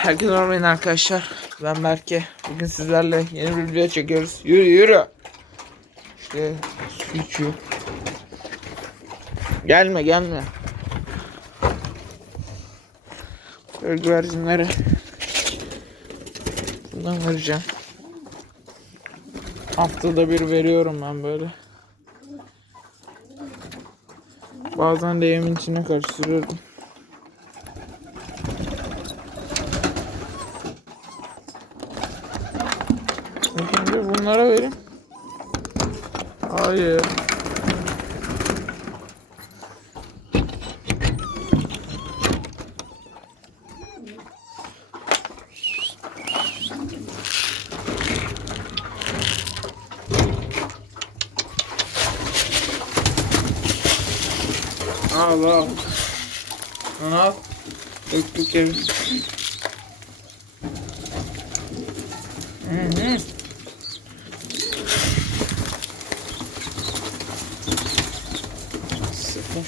Herkese merhaba arkadaşlar. Ben Berke. Bugün sizlerle yeni bir video çekiyoruz. Yürü yürü. İşte su içiyor. Gelme gelme. Böyle güvercinlere. Bundan vereceğim. Haftada bir veriyorum ben böyle. Bazen de yemin içine karıştırıyorum. Şimdi bunlara vereyim. Hayır. Al al. Lan al. Döktük yeri. Hı hı.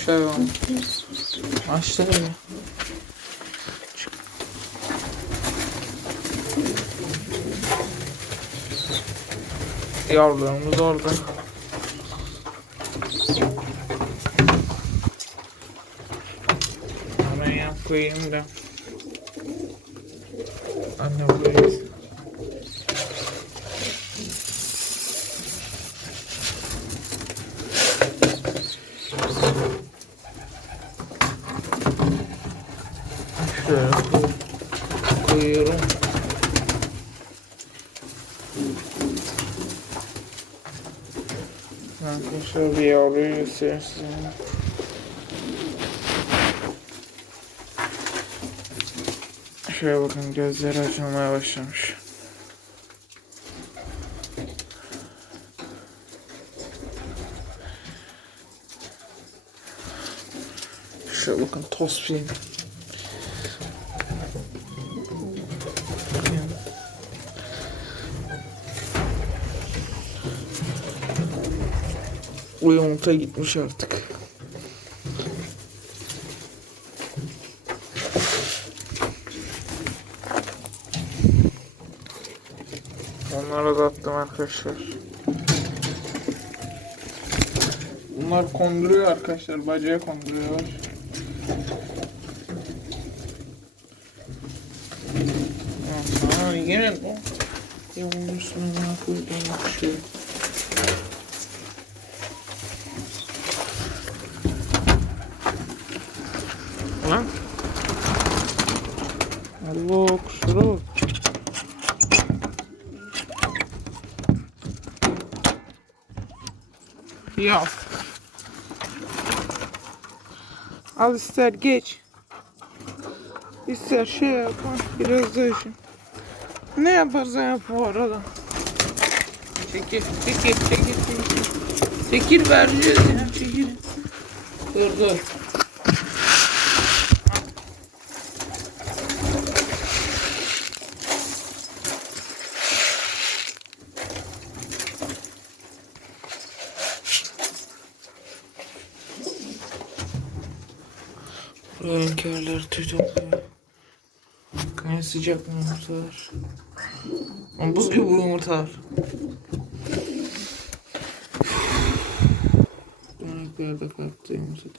Sıkmış hayvan. Açtı ya. Yavrularımız orada. Hemen yap koyayım da. Anne buraya. Şöyle koy- koyuyorum. Arkadaşlar bir yavruyu göstereyim size. Şöyle bakın gözleri açılmaya başlamış. Şöyle bakın toz film. O yumurta gitmiş artık. Onlara da attım arkadaşlar. Bunlar konduruyor arkadaşlar. Bacaya konduruyorlar. Aha yine o. Ya onun üstüne ne koydum. Lan. Allah kusura bak. Ya. Al ister geç. İster şey yap. ha, Biraz da işin. Ne yaparsan yap bu arada. Çekil, çekil, çekil, çekil. Çekil vereceğiz ya, çekil. Dur, dur. Renkarlar tüy topluyor. Gayet sıcak yumurtalar. Ama buz gibi bu yumurtalar. Dönekler de kalktı yumurtada.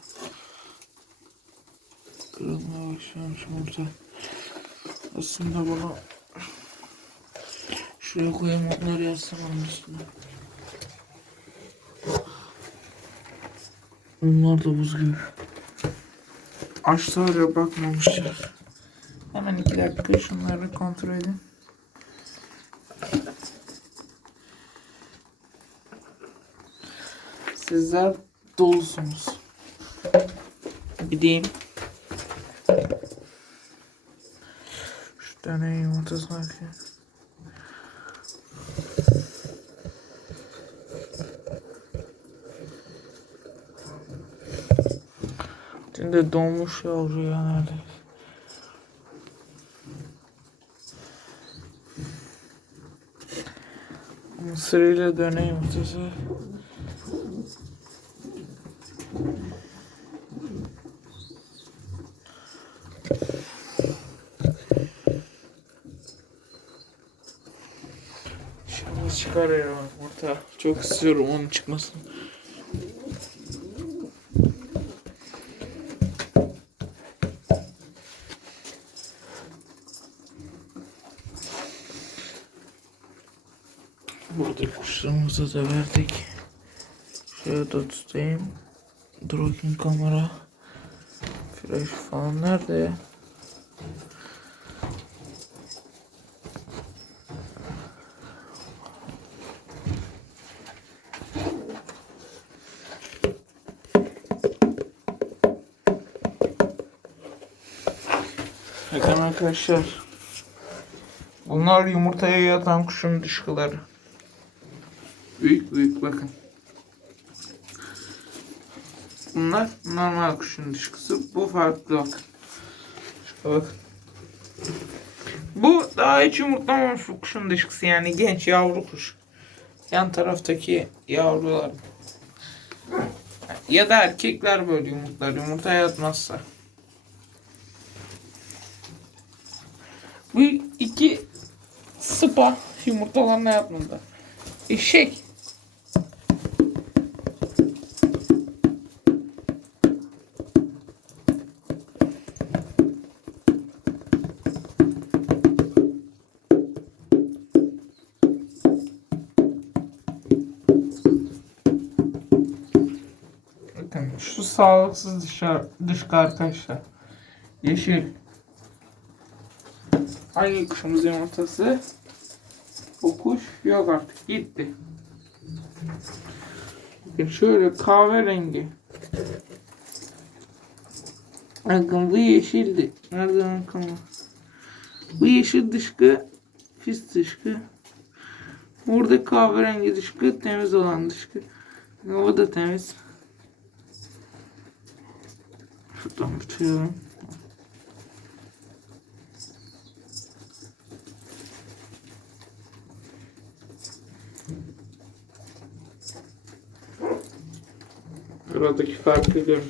Kırılmaya başlamış yumurta. Aslında bunu şuraya koyayım onları yazsam onun üstüne. Onlar da buz gibi. Açtılar ya bakmamışlar. Hemen iki dakika şunları kontrol edin. Sizler dolusunuz. Gideyim. Şu tane yumurtasına bakayım. İçinde donmuş yavru ya neredeyse. Mısırıyla döneyim ötesi. Şimdi çıkar ya orta. Çok istiyorum onun çıkmasını. Kuşlarımızı da verdik. Şöyle de tutayım. Drokin kamera. Flash falan nerede ya? Bakın arkadaşlar. Bunlar yumurtaya yatan kuşun dışkıları. Büyük büyük bakın. Bunlar normal kuşun dışkısı. Bu farklı bakın. Şuna bakın. Bu daha hiç yumurtlamamış bu kuşun dışkısı yani genç yavru kuş. Yan taraftaki yavrular. Ya da erkekler böyle yumurtlar. Yumurta yatmazsa. Bu iki sıpa yumurtalarına yapmadı. Eşek. Sağlıksız dışarı, dışkı arkadaşlar. Yeşil. Hangi kuşumuz yumurtası? O kuş yok artık gitti. Bakın şöyle kahverengi. Bakın bu yeşildi. Nereden bakalım? Bu yeşil dışkı pis dışkı. Burada kahverengi dışkı temiz olan dışkı. O da temiz. Şuradan tutuyorum. Aradaki farkı görün.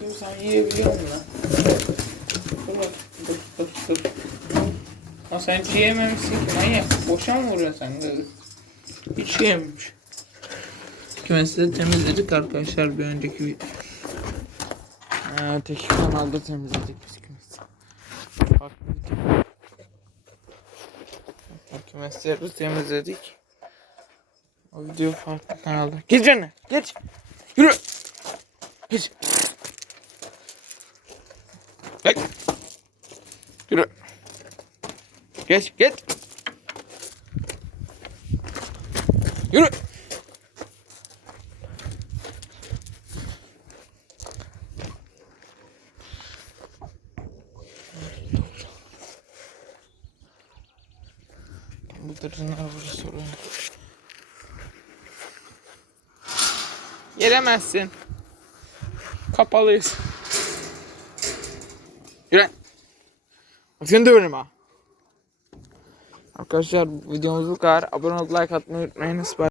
Dur sen yiyebiliyor musun lan? Dur dur dur dur. Ha sen hiç yiyememişsin ki manyak. Boşa mı vuruyorsun sen. Hiç yememiş. Kümesi de temizledik arkadaşlar bir önceki video. Ee, öteki kanalda temizledik biz kümesi. Kümesleri temizledik. O video farklı kanalda. Geç canına geç. Yürü. Geç. Geç. Yürü. Geç geç. Yürü. Bu tırcınlar burada soruyor. Gelemezsin. Kapalıyız. Yürü. Seni döverim ha. Arkadaşlar videomuz bu kadar. Abone olup like atmayı unutmayınız. Bye.